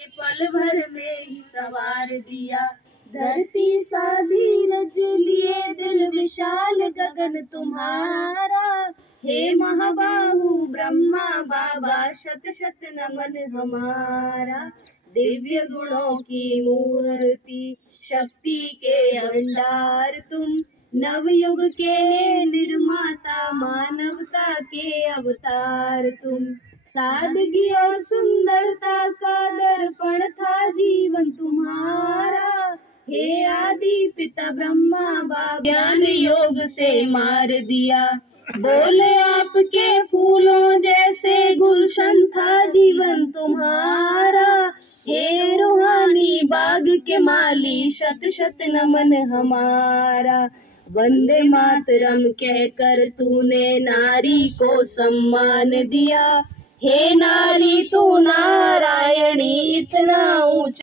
पल भर में ही सवार दिया, धरती सा धीरज लिए दिल विशाल गगन तुम्हारा। हे महाबाहु ब्रह्मा बाबा शत शत नमन हमारा। दिव्य गुणों की मूर्ति शक्ति के भंडार तुम, नवयुग के निर्माता मानवता के अवतार तुम। सादगी और सुंदरता का दर्पण था जीवन तुम्हारा। हे आदि पिता ब्रह्मा बाबा ज्ञान योग से मार दिया, बोले आपके फूलों जैसे गुलशन था जीवन तुम्हारा। हे रूहानी बाग के माली शत शत नमन हमारा। वंदे मातरम कहकर तूने नारी को सम्मान दिया, हे नारी तू नारायणी इतना ऊंचा